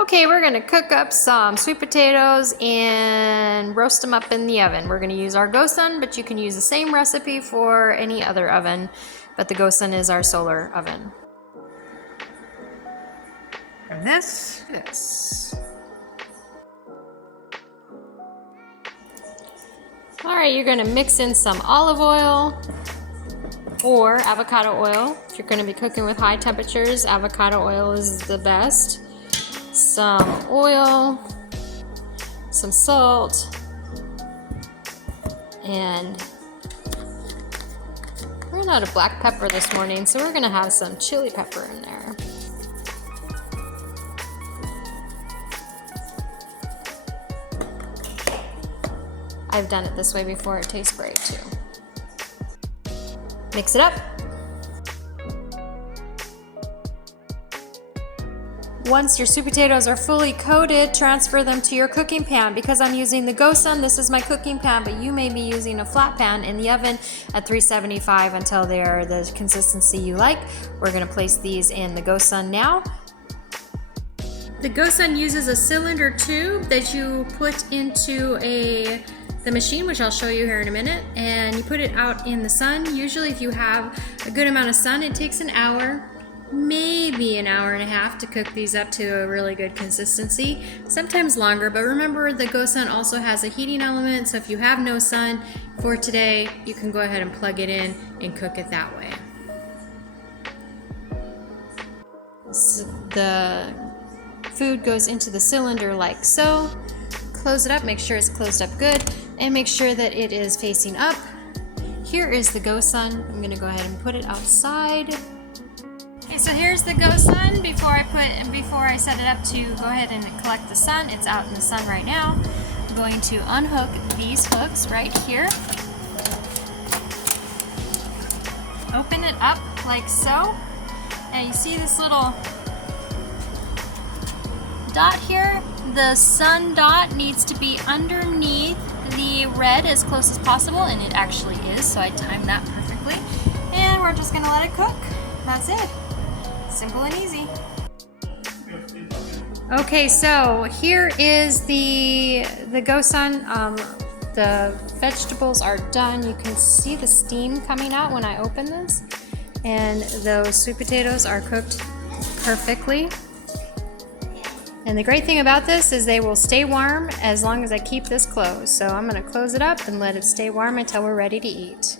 Okay, we're gonna cook up some sweet potatoes and roast them up in the oven. We're gonna use our GoSun, but you can use the same recipe for any other oven, but the GoSun is our solar oven. And this. All right, you're gonna mix in some olive oil or avocado oil. If you're gonna be cooking with high temperatures, avocado oil is the best. Some oil, some salt, and we ran out of black pepper this morning, so we're gonna have some chili pepper in there. I've done it this way before, it tastes great too. Mix it up. Once your sweet potatoes are fully coated, transfer them to your cooking pan. Because I'm using the GoSun, this is my cooking pan, but you may be using a flat pan in the oven at 375 until they're the consistency you like. We're gonna place these in the GoSun now. The GoSun uses a cylinder tube that you put into the machine, which I'll show you here in a minute, and you put it out in the sun. Usually if you have a good amount of sun, it takes an hour, maybe an hour and a half to cook these up to a really good consistency, sometimes longer. But remember, the GoSun also has a heating element, so if you have no sun for today, you can go ahead and plug it in and cook it that way. So the food goes into the cylinder like so. Close it up, make sure it's closed up good, and make sure that it is facing up. Here is the GoSun. I'm gonna go ahead and put it outside. Okay, so here's the GoSun before I set it up to go ahead and collect the sun. It's out in the sun right now. I'm going to unhook these hooks right here. Open it up like so. And you see this little dot here? The sun dot needs to be underneath the red as close as possible, and it actually is, so I timed that perfectly. And we're just gonna let it cook. That's it. Simple and easy. Okay, so here is the GoSun. The vegetables are done. You can see the steam coming out when I open this, and those sweet potatoes are cooked perfectly. And the great thing about this is they will stay warm as long as I keep this closed. So I'm gonna close it up and let it stay warm until we're ready to eat.